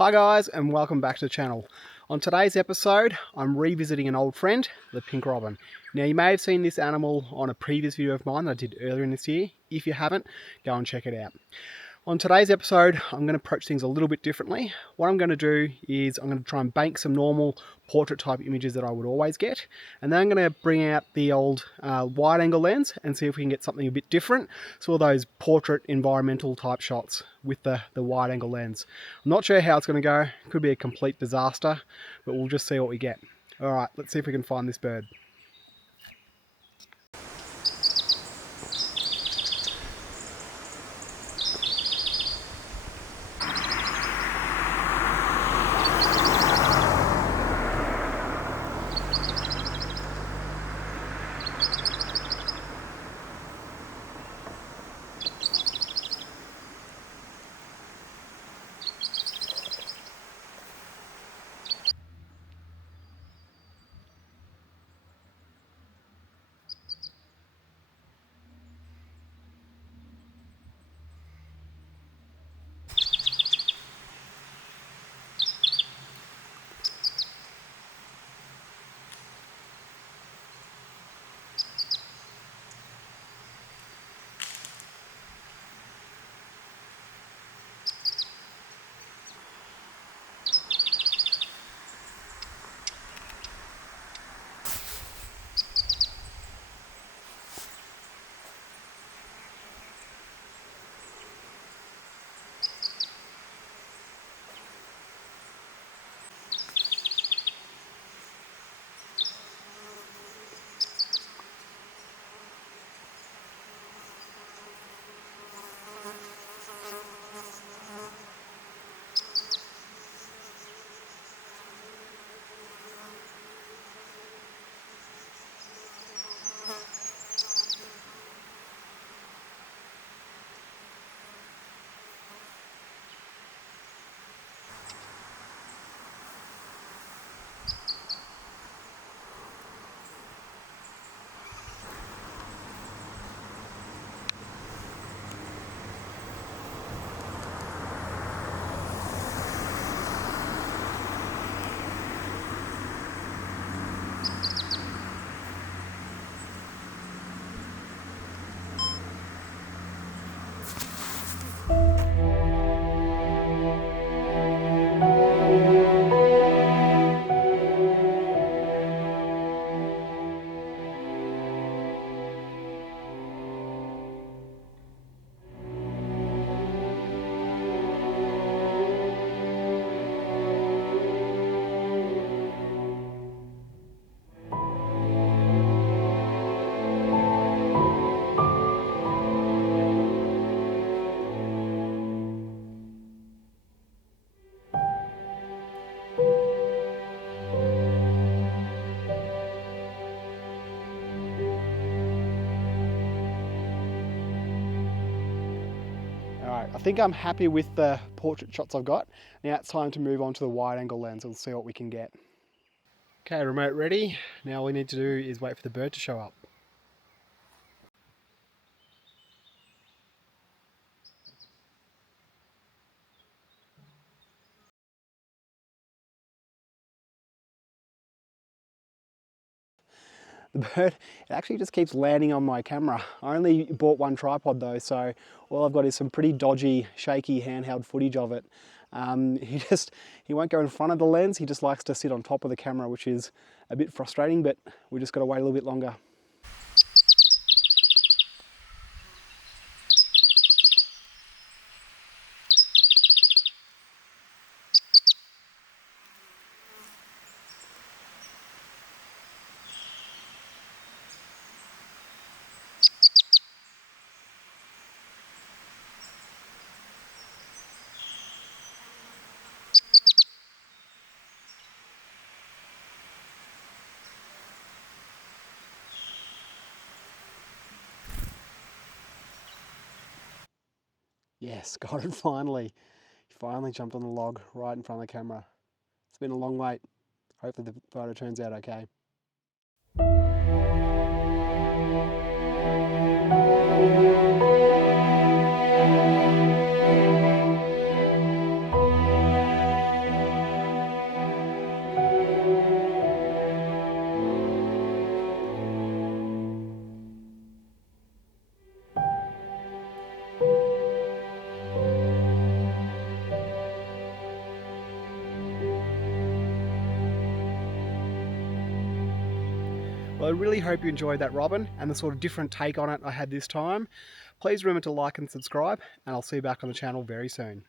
Hi guys, and welcome back to the channel. On today's episode, I'm revisiting an old friend, the pink robin. Now you may have seen this animal on a previous video of mine that I did earlier in this year. If you haven't, go and check it out. On today's episode, I'm going to approach things a little bit differently. What I'm going to do is I'm going to try and bank some normal portrait type images that I would always get, and then I'm going to bring out the old wide angle lens and see if we can get something a bit different. So all those portrait environmental type shots with the wide angle lens. I'm not sure how it's going to go. It could be a complete disaster, but we'll just see what we get. All right, let's see if we can find this bird. I think I'm happy with the portrait shots I've got. Now it's time to move on to the wide angle lens and see what we can get. Okay, remote ready. Now all we need to do is wait for the bird to show up. The bird, it actually just keeps landing on my camera. I only bought one tripod though, so all I've got is some pretty dodgy, shaky handheld footage of it. He won't go in front of the lens, he just likes to sit on top of the camera, which is a bit frustrating, but we just got to wait a little bit longer. Yes, got it finally. He finally jumped on the log right in front of the camera. It's been a long wait. Hopefully the photo turns out okay. Well, I really hope you enjoyed that robin and the sort of different take on it I had this time. Please remember to like and subscribe, and I'll see you back on the channel very soon.